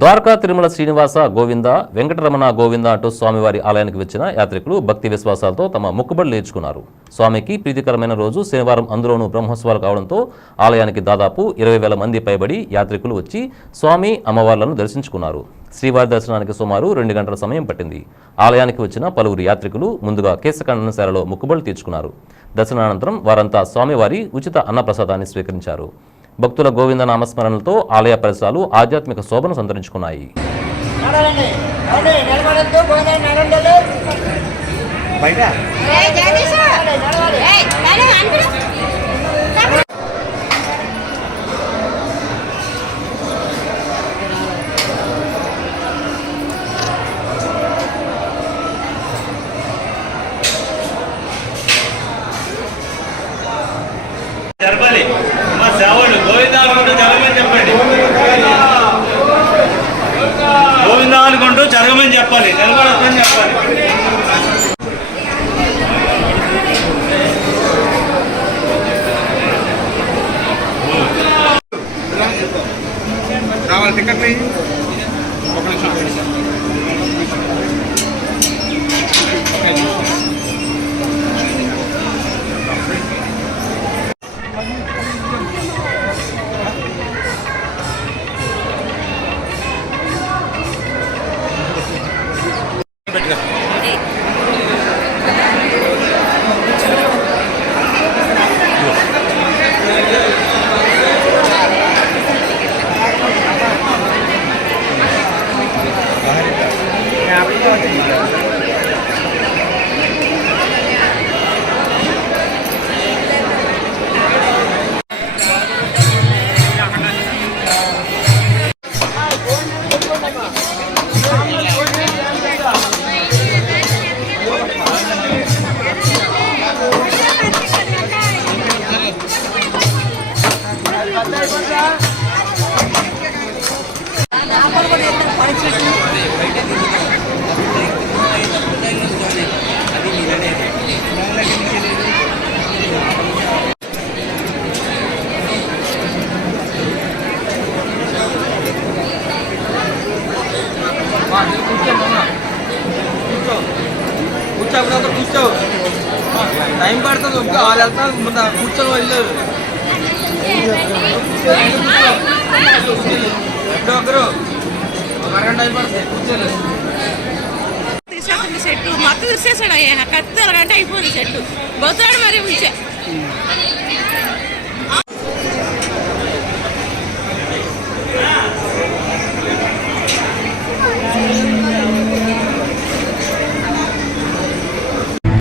ద్వారకా తిరుమల శ్రీనివాస గోవింద వెంకటరమణ గోవింద అంటూ స్వామివారి ఆలయానికి వచ్చిన యాత్రికులు భక్తి విశ్వాసాలతో తమ మొక్కుబడులు నేర్చుకున్నారు. స్వామికి ప్రీతికరమైన రోజు శనివారం, అందులోనూ బ్రహ్మోత్సవాలు కావడంతో ఆలయానికి దాదాపు 20,000 మంది పైబడి యాత్రికులు వచ్చి స్వామి అమ్మవార్లను దర్శించుకున్నారు. శ్రీవారి దర్శనానికి సుమారు 2 గంటల సమయం పట్టింది. ఆలయానికి వచ్చిన పలువురు యాత్రికులు ముందుగా కేశఖండనశాలలో మొక్కుబడులు తీర్చుకున్నారు. దర్శనానంతరం వారంతా స్వామివారి ఉచిత అన్నప్రసాదాన్ని స్వీకరించారు. భక్తుల గోవింద నామస్మరణలతో ఆలయ పరిసరాలు ఆధ్యాత్మిక శోభను సంతరించుకున్నాయి. జరపాలి మా సేవలు గోవిందాలకుంటూ జరగమని చెప్పండి. గోవిందాలకుంటూ జరగమని చెప్పాలి, నిలబడమని చెప్పాలి. రావాలి టికెట్ ఒక నిమిషం. కూర్చో టైం పడుతుంది. వాళ్ళు వెళ్తా ముందు కూర్చొని వెళ్ళారు. ఒకరు అరగంట టైం పడుతుంది కూర్చోలేదు. చెట్టు మొత్తం తీసేసాడు. కత్తి అరగంట అయిపోయింది. చెట్టు బొత్తాడు మరి ఉంచే